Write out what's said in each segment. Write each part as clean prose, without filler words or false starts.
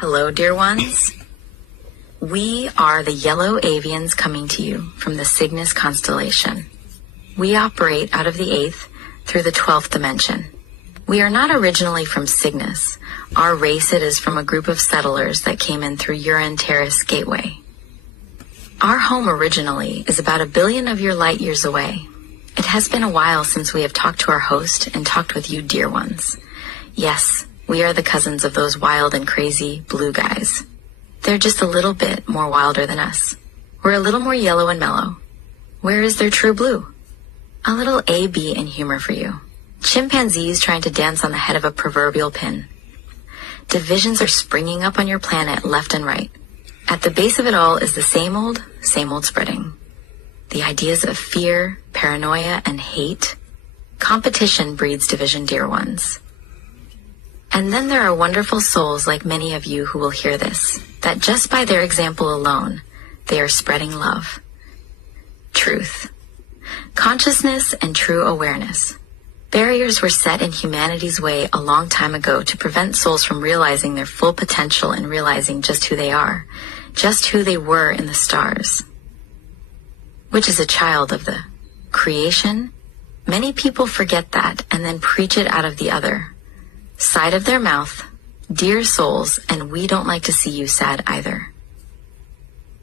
Hello, dear ones. We are the Yellow Avians coming to you from the Cygnus constellation. We operate out of the 8th through the 12th dimension. We are not originally from Cygnus. Our race it is from a group of settlers that came in through Uranus Gateway. Our home originally is about 1 billion of your light years away. It has been a while since we have talked to our host and talked with you, dear ones. Yes, we are the cousins of those wild and crazy blue guys. They're just a little bit more wilder than us. We're a little more yellow and mellow. Where is their true blue? A little A-B in humor for you. Chimpanzees trying to dance on the head of a proverbial pin. Divisions are springing up on your planet left and right. At the base of it all is the same old spreading. The ideas of fear, paranoia, and hate. Competition breeds division, dear ones. And then there are wonderful souls like many of you who will hear this, that just by their example alone, they are spreading love. Truth. Consciousness and true awareness. Barriers were set in humanity's way a long time ago to prevent souls from realizing their full potential and realizing just who they are, just who they were in the stars. Which is a child of the creation. Many people forget that and then preach it out of the other side of their mouth, dear souls, and we don't like to see you sad either.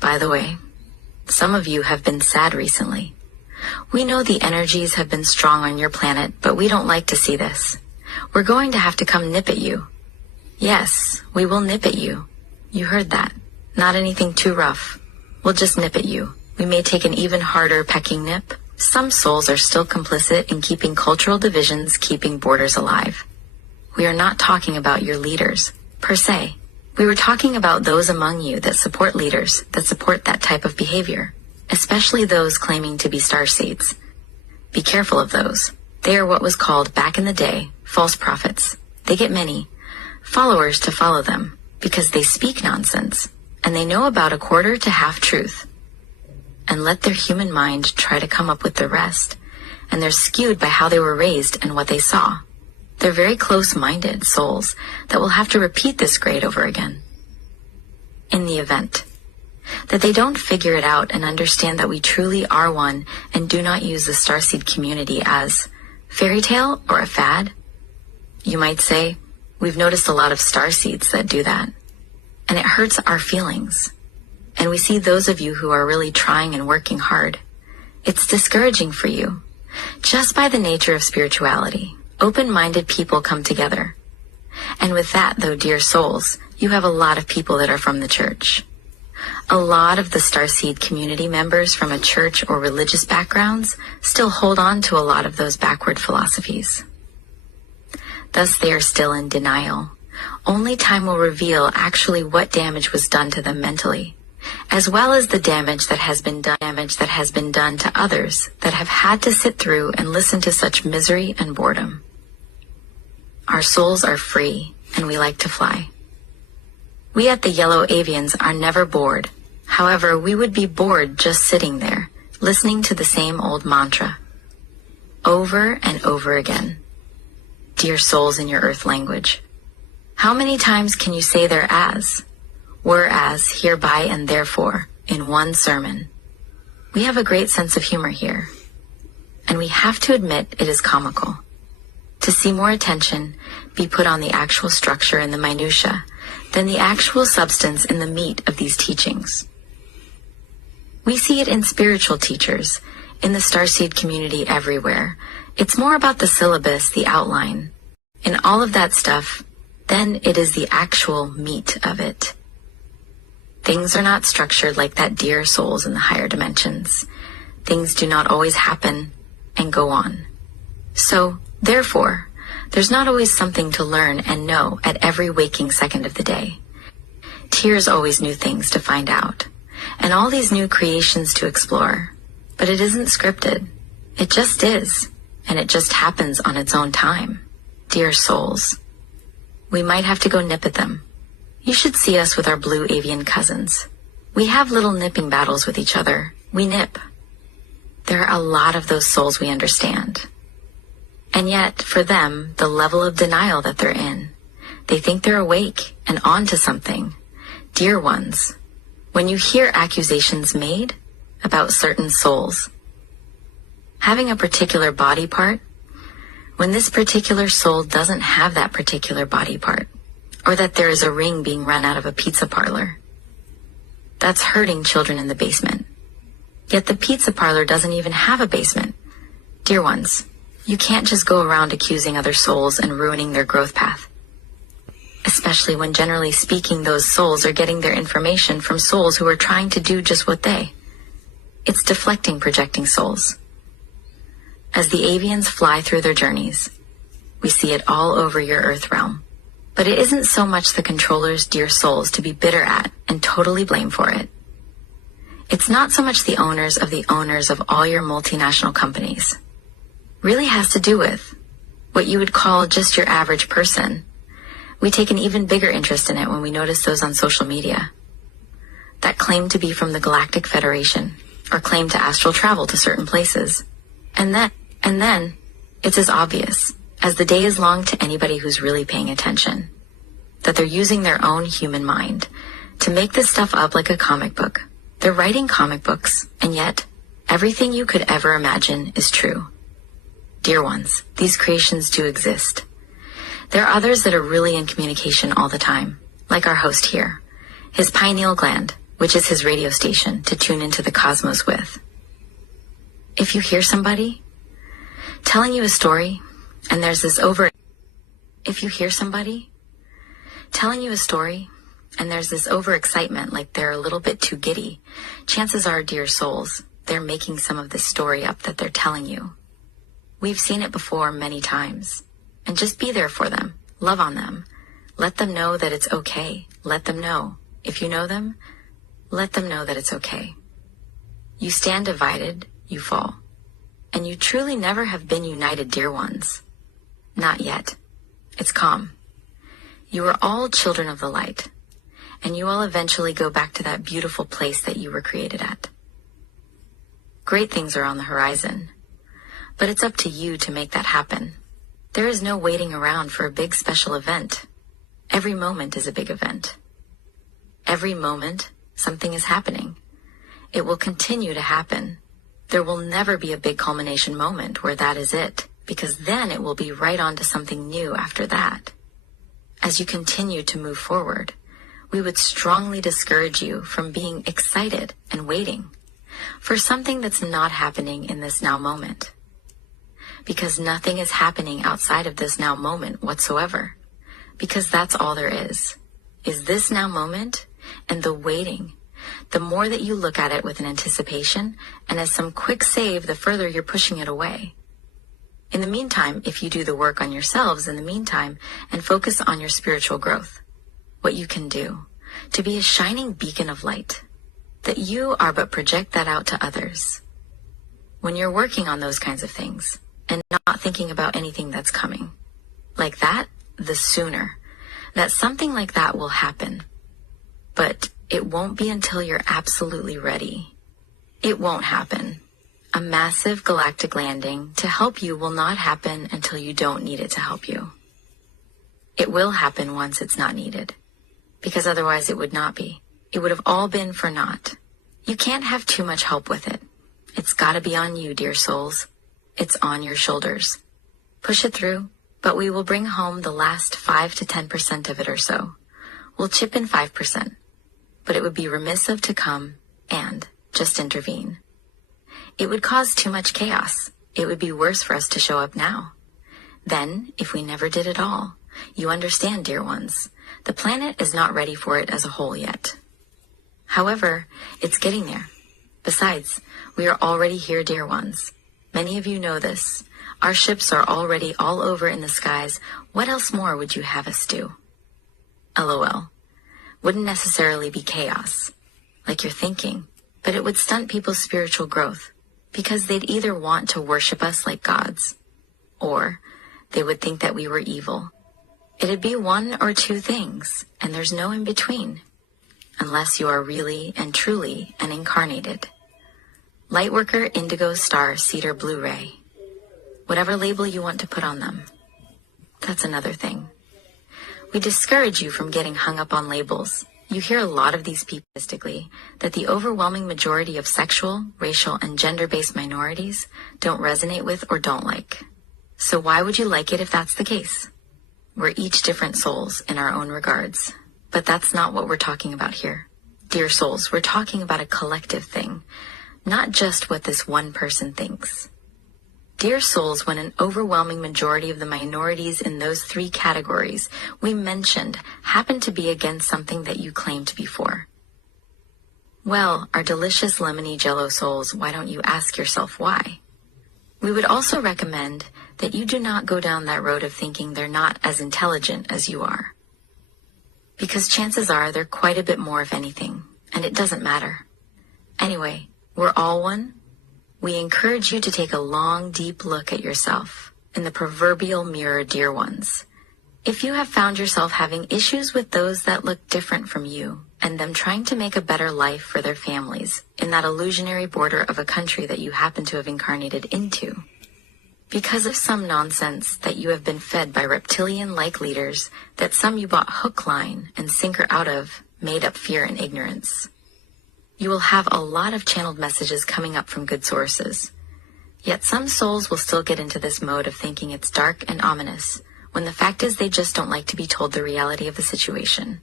By the way, some of you have been sad recently. We know the energies have been strong on your planet, but we don't like to see this. We're going to have to come nip at you. Yes, we will nip at you. You heard that. Not anything too rough. We'll just nip at you. We may take an even harder pecking nip. Some souls are still complicit in keeping cultural divisions, keeping borders alive. We are not talking about your leaders, per se. We were talking about those among you that support leaders, that support that type of behavior, especially those claiming to be starseeds. Be careful of those. They are what was called back in the day, false prophets. They get many followers to follow them because they speak nonsense, and they know about a quarter to half truth. And let their human mind try to come up with the rest, and they're skewed by how they were raised and what they saw. They're very close-minded souls that will have to repeat this grade over again. In the event that they don't figure it out and understand that we truly are one and do not use the starseed community as fairy tale or a fad. You might say, we've noticed a lot of starseeds that do that, and it hurts our feelings. And we see those of you who are really trying and working hard. It's discouraging for you. Just by the nature of spirituality, open-minded people come together. And with that, though, dear souls, you have a lot of people that are from the church. A lot of the starseed community members from a church or religious backgrounds still hold on to a lot of those backward philosophies. Thus, they are still in denial. Only time will reveal actually what damage was done to them mentally, as well as the damage that has been done to others that have had to sit through and listen to such misery and boredom. Our souls are free, and we like to fly. We at the Yellow Avians are never bored. However, we would be bored just sitting there, listening to the same old mantra, over and over again. Dear souls in your earth language, how many times can you say there as, whereas, hereby, and therefore, in one sermon? We have a great sense of humor here, and we have to admit it is comical. To see more attention be put on the actual structure and the minutia than the actual substance in the meat of these teachings. We see it in spiritual teachers, in the starseed community everywhere. It's more about the syllabus, the outline, and all of that stuff than it is the actual meat of it. Things are not structured like that, dear souls in the higher dimensions. Things do not always happen and go on. So, therefore, there's not always something to learn and know at every waking second of the day. Tears always new things to find out, and all these new creations to explore. But it isn't scripted. It just is, and it just happens on its own time. Dear souls, we might have to go nip at them. You should see us with our blue avian cousins. We have little nipping battles with each other. We nip. There are a lot of those souls we understand. And yet, for them, the level of denial that they're in, They think they're awake and on to something. Dear ones, when you hear accusations made about certain souls, having a particular body part, when this particular soul doesn't have that particular body part, or that there is a ring being run out of a pizza parlor, that's hurting children in the basement. Yet the pizza parlor doesn't even have a basement. Dear ones, you can't just go around accusing other souls and ruining their growth path. Especially when generally speaking those souls are getting their information from souls who are trying to do just what they. It's deflecting projecting souls. As the avians fly through their journeys, we see it all over your earth realm. But it isn't so much the controller's dear souls to be bitter at and totally blame for it. It's not so much the owners of all your multinational companies. Really has to do with what you would call just your average person. We take an even bigger interest in it when we notice those on social media that claim to be from the Galactic Federation or claim to astral travel to certain places. And then it's as obvious as the day is long to anybody who's really paying attention that they're using their own human mind to make this stuff up like a comic book. They're writing comic books, and yet everything you could ever imagine is true. Dear ones, these creations do exist. There are others that are really in communication all the time, like our host here, his pineal gland, which is his radio station to tune into the cosmos with. If you hear somebody telling you a story, and there's this overexcitement, like they're a little bit too giddy, chances are, dear souls, they're making some of this story up that they're telling you. We've seen it before many times. And just be there for them. Love on them. Let them know that it's okay. Let them know. If you know them, let them know that it's okay. You stand divided, you fall. And you truly never have been united, dear ones. Not yet. It's calm. You are all children of the light. And you will eventually go back to that beautiful place that you were created at. Great things are on the horizon. But it's up to you to make that happen. There is no waiting around for a big special event. Every moment is a big event. Every moment, something is happening. It will continue to happen. There will never be a big culmination moment where that is it, because then it will be right on to something new after that. As you continue to move forward, we would strongly discourage you from being excited and waiting for something that's not happening in this now moment. Because nothing is happening outside of this now moment whatsoever. Because that's all there is this now moment and the waiting. The more that you look at it with an anticipation and as some quick save, the further you're pushing it away. In the meantime, if you do the work on yourselves in the meantime and focus on your spiritual growth, what you can do to be a shining beacon of light, that you are but project that out to others. When you're working on those kinds of things, and not thinking about anything that's coming. Like that, the sooner that something like that will happen. But it won't be until you're absolutely ready. It won't happen. A massive galactic landing to help you will not happen until you don't need it to help you. It will happen once it's not needed, because otherwise it would not be. It would have all been for naught. You can't have too much help with it. It's gotta be on you, dear souls. It's on your shoulders. Push it through, but we will bring home the last 5 to 10% of it or so. We'll chip in 5%, but it would be remiss of to come and just intervene. It would cause too much chaos. It would be worse for us to show up now. Then, if we never did it all, you understand, dear ones, the planet is not ready for it as a whole yet. However, it's getting there. Besides, we are already here, dear ones. Many of you know this. Our ships are already all over in the skies. What else more would you have us do? LOL. Wouldn't necessarily be chaos, like you're thinking, but it would stunt people's spiritual growth, because they'd either want to worship us like gods, or they would think that we were evil. It'd be one or two things, and there's no in between, unless you are really and truly an incarnated. Lightworker, Indigo, Star, Cedar, Blu-ray. Whatever label you want to put on them. That's another thing. We discourage you from getting hung up on labels. You hear a lot of these people statistically that the overwhelming majority of sexual, racial, and gender-based minorities don't resonate with or don't like. So why would you like it if that's the case? We're each different souls in our own regards, but that's not what we're talking about here. Dear souls, we're talking about a collective thing, not just what this one person thinks. Dear souls, when an overwhelming majority of the minorities in those three categories we mentioned happen to be against something that you claim to be for. Well, our delicious lemony jello souls, why don't you ask yourself why? We would also recommend that you do not go down that road of thinking they're not as intelligent as you are. Because chances are they're quite a bit more if anything, and it doesn't matter. Anyway, we're all one. We encourage you to take a long, deep look at yourself in the proverbial mirror, dear ones. If you have found yourself having issues with those that look different from you and them trying to make a better life for their families in that illusionary border of a country that you happen to have incarnated into, because of some nonsense that you have been fed by reptilian-like leaders that some you bought hook, line, and sinker out of made up fear and ignorance. You will have a lot of channeled messages coming up from good sources. Yet some souls will still get into this mode of thinking it's dark and ominous, when the fact is they just don't like to be told the reality of the situation.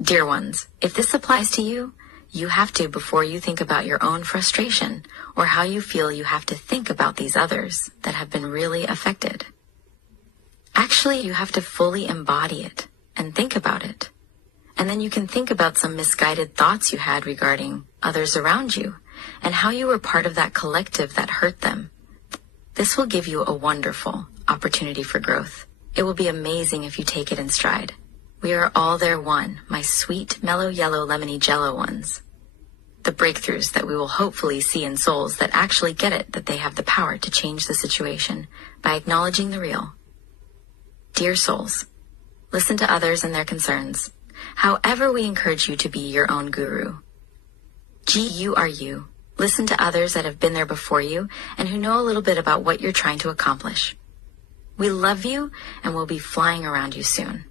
Dear ones, if this applies to you, you have to before you think about your own frustration or how you feel you have to think about these others that have been really affected. Actually, you have to fully embody it and think about it. And then you can think about some misguided thoughts you had regarding others around you and how you were part of that collective that hurt them. This will give you a wonderful opportunity for growth. It will be amazing if you take it in stride. We are all there one, my sweet, mellow, yellow, lemony jello ones. The breakthroughs that we will hopefully see in souls that actually get it, that they have the power to change the situation by acknowledging the real. Dear souls, listen to others and their concerns. However, we encourage you to be your own guru. You are you. Listen to others that have been there before you and who know a little bit about what you're trying to accomplish. We love you and we'll be flying around you soon.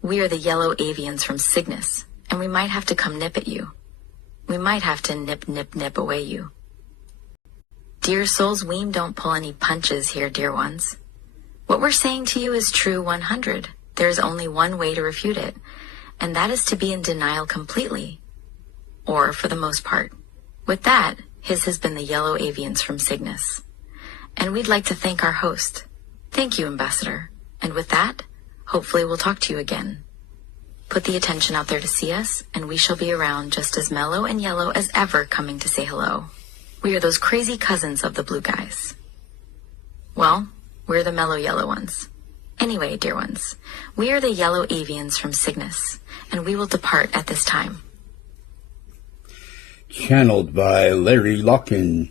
We are the Yellow Avians from Cygnus, and we might have to come nip at you. We might have to nip away you. Dear souls, we don't pull any punches here, dear ones. What we're saying to you is true 100. There is only one way to refute it, and that is to be in denial completely, or for the most part. With that, his has been the Yellow Avians from Cygnus. And we'd like to thank our host. Thank you, Ambassador. And with that, hopefully we'll talk to you again. Put the attention out there to see us, and we shall be around just as mellow and yellow as ever coming to say hello. We are those crazy cousins of the blue guys. Well, we're the mellow yellow ones. Anyway, dear ones, we are the Yellow Avians from Cygnus, and we will depart at this time. Channeled by Larry Locken.